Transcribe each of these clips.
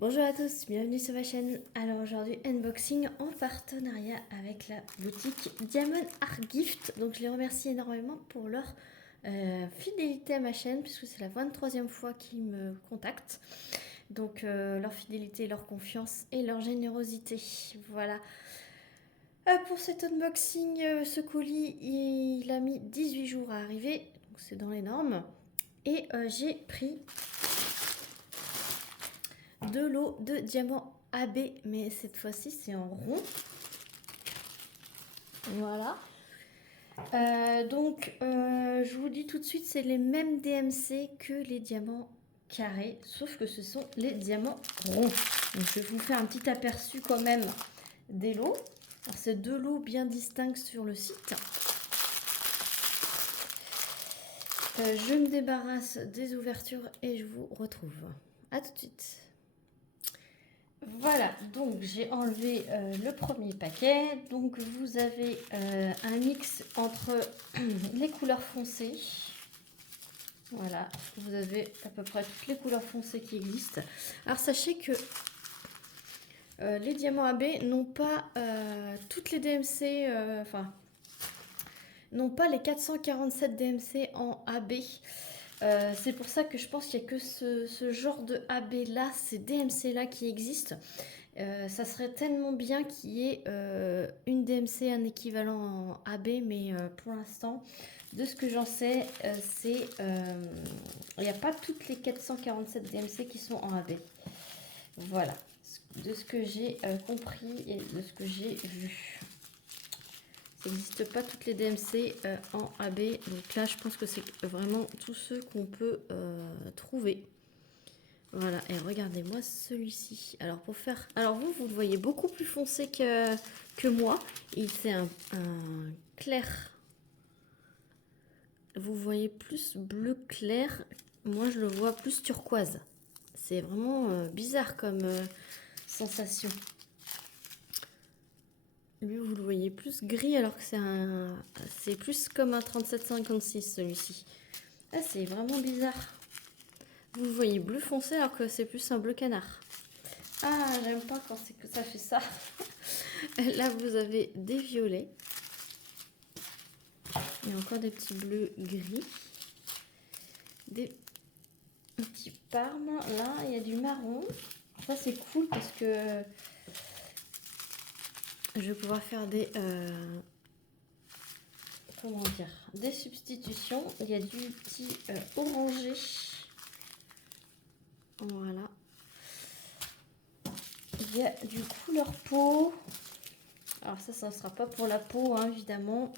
Bonjour à tous, bienvenue sur ma chaîne. Alors aujourd'hui, unboxing en partenariat avec la boutique Diamond Art Gift. Donc je les remercie énormément pour leur fidélité à ma chaîne, puisque c'est la 23e fois qu'ils me contactent. Donc leur fidélité, leur confiance et leur générosité. Voilà. Pour cet unboxing, ce colis, il a mis 18 jours à arriver, donc c'est dans les normes. Et j'ai pris de l'eau de diamant AB, mais cette fois-ci c'est en rond. Voilà. Je vous dis tout de suite, c'est les mêmes DMC que les diamants carrés, sauf que ce sont les diamants ronds. Donc je vais vous faire un petit aperçu quand même des lots. Alors c'est deux lots bien distincts sur le site. Je me débarrasse des ouvertures et je vous retrouve. A tout de suite. Voilà, donc j'ai enlevé le premier paquet. Donc vous avez un mix entre les couleurs foncées. Voilà, vous avez à peu près toutes les couleurs foncées qui existent. Alors sachez que les diamants AB n'ont pas toutes les DMC, n'ont pas les 447 DMC en AB. C'est pour ça que je pense qu'il n'y a que ce genre de AB là, ces DMC là qui existent. Ça serait tellement bien qu'il y ait une DMC, un équivalent en AB, mais pour l'instant, de ce que j'en sais, il n'y a pas toutes les 447 DMC qui sont en AB. Voilà, de ce que j'ai compris et de ce que j'ai vu. Ça n'existe pas toutes les DMC en AB, donc là je pense que c'est vraiment tous ceux qu'on peut trouver. Voilà, et regardez-moi celui-ci. Alors pour faire, alors vous le voyez beaucoup plus foncé que moi. Et c'est un clair. Vous voyez plus bleu clair. Moi je le vois plus turquoise. C'est vraiment bizarre comme sensation. Lui vous le voyez plus gris alors que c'est plus comme un 3756 celui-ci. Ah, c'est vraiment bizarre. Vous le voyez bleu foncé alors que c'est plus un bleu canard. Ah, j'aime pas quand c'est que ça fait ça. Là, vous avez des violets. Il y a encore des petits bleus gris. Des petits parmes. Là, il y a du marron. Ça, c'est cool parce que je vais pouvoir faire des... comment dire, des substitutions. Il y a du petit orangé. Voilà. Il y a du couleur peau. Alors ça ne sera pas pour la peau, hein, évidemment.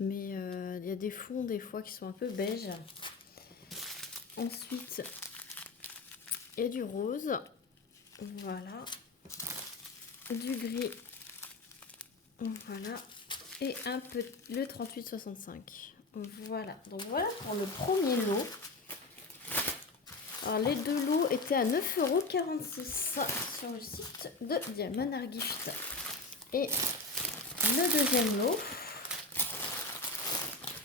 Mais il y a des fonds des fois qui sont un peu beige. Ensuite, il y a du rose. Voilà. Du gris. Voilà. Et un peu le 3865. Voilà. Donc voilà pour le premier lot. Alors les deux lots étaient à 9,46 € sur le site de Diamond Art Gift. Et le deuxième lot.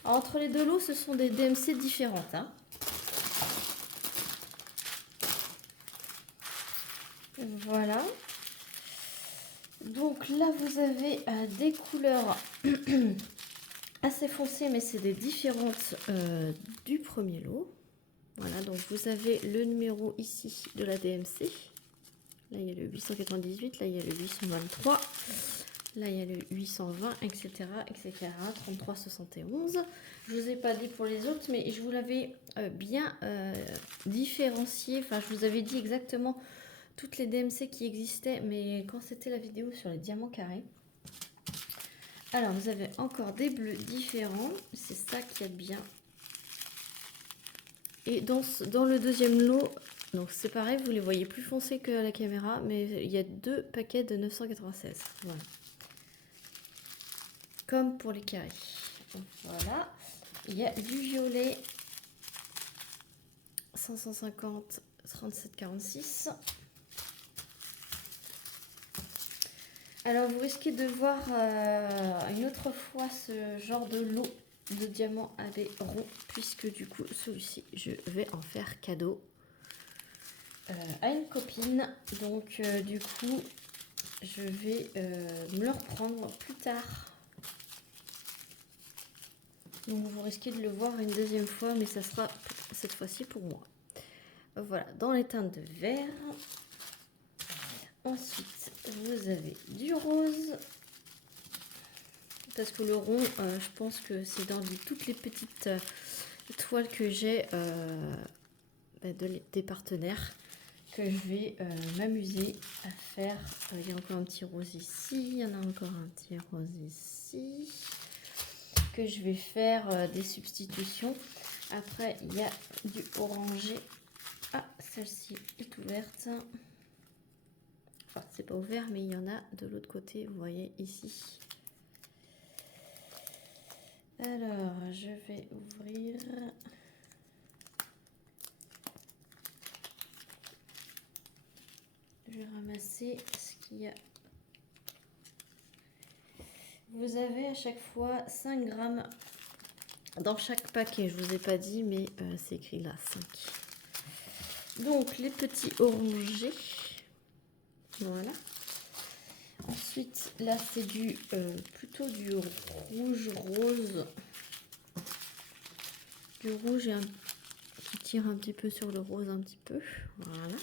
Alors, entre les deux lots, ce sont des DMC différentes. Hein. Voilà. Donc là, vous avez des couleurs assez foncées, mais c'est des différentes du premier lot. Voilà, donc vous avez le numéro ici de la DMC. Là, il y a le 898, là, il y a le 823, là, il y a le 820, etc., etc., 3371. Je ne vous ai pas dit pour les autres, mais je vous l'avais bien différencié. Enfin, je vous avais dit exactement toutes les DMC qui existaient, mais quand c'était la vidéo sur les diamants carrés. Alors, vous avez encore des bleus différents. C'est ça qui est bien. Et dans le deuxième lot, donc c'est pareil, vous les voyez plus foncés que la caméra, mais il y a deux paquets de 996. Voilà. Comme pour les carrés. Donc, voilà. Il y a du violet 550 3746. Alors vous risquez de voir une autre fois ce genre de lot de diamants AB rond, puisque du coup celui-ci je vais en faire cadeau. à une copine. Donc du coup, je vais me le reprendre plus tard. Donc vous risquez de le voir une deuxième fois, mais ça sera cette fois-ci pour moi. Voilà, dans les teintes de vert. Ensuite, vous avez du rose. Parce que le rond, je pense que c'est dans toutes les petites toiles que j'ai des partenaires que je vais m'amuser à faire. Il y a encore un petit rose ici, il y en a encore un petit rose ici. Que je vais faire des substitutions. Après, il y a du orangé. Ah, celle-ci est ouverte. Enfin, c'est pas ouvert, mais il y en a de l'autre côté, vous voyez ici. Alors, je vais ouvrir. Je vais ramasser ce qu'il y a. Vous avez à chaque fois 5 grammes dans chaque paquet. Je vous ai pas dit, mais c'est écrit là, 5. Donc, les petits orangés. Voilà. Ensuite, là, c'est plutôt du rouge rose. Du rouge qui tire un petit peu sur le rose un petit peu. Voilà.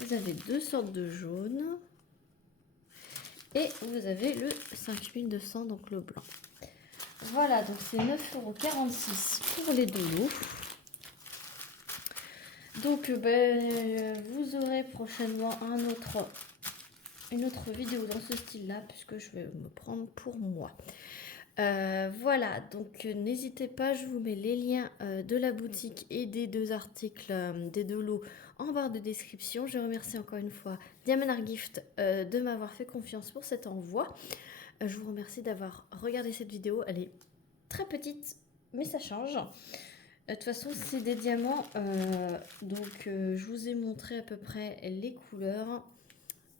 Vous avez 2 sortes de jaune. Et vous avez le 5200, donc le blanc. Voilà, donc c'est 9,46 € pour les 2 lots. Donc, vous aurez prochainement une autre vidéo dans ce style-là, puisque je vais me prendre pour moi. Voilà, donc n'hésitez pas, je vous mets les liens de la boutique et des 2 articles, des 2 lots en barre de description. Je remercie encore une fois Diamond Art Gift de m'avoir fait confiance pour cet envoi. Je vous remercie d'avoir regardé cette vidéo, elle est très petite, mais ça change. De toute façon, c'est des diamants, donc je vous ai montré à peu près les couleurs.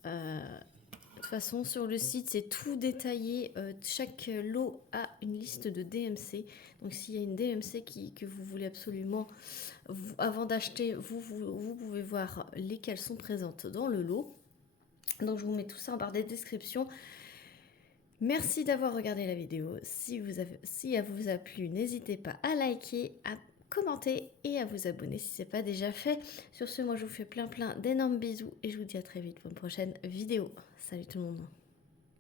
De toute façon, sur le site, c'est tout détaillé. Chaque lot a une liste de DMC. Donc, s'il y a une DMC que vous voulez absolument, avant d'acheter, vous pouvez voir lesquelles sont présentes dans le lot. Donc, je vous mets tout ça en barre de description. Merci d'avoir regardé la vidéo. Si elle vous a plu, n'hésitez pas à liker, à commenter et à vous abonner si ce n'est pas déjà fait. Sur ce, moi je vous fais plein d'énormes bisous et je vous dis à très vite pour une prochaine vidéo. Salut tout le monde.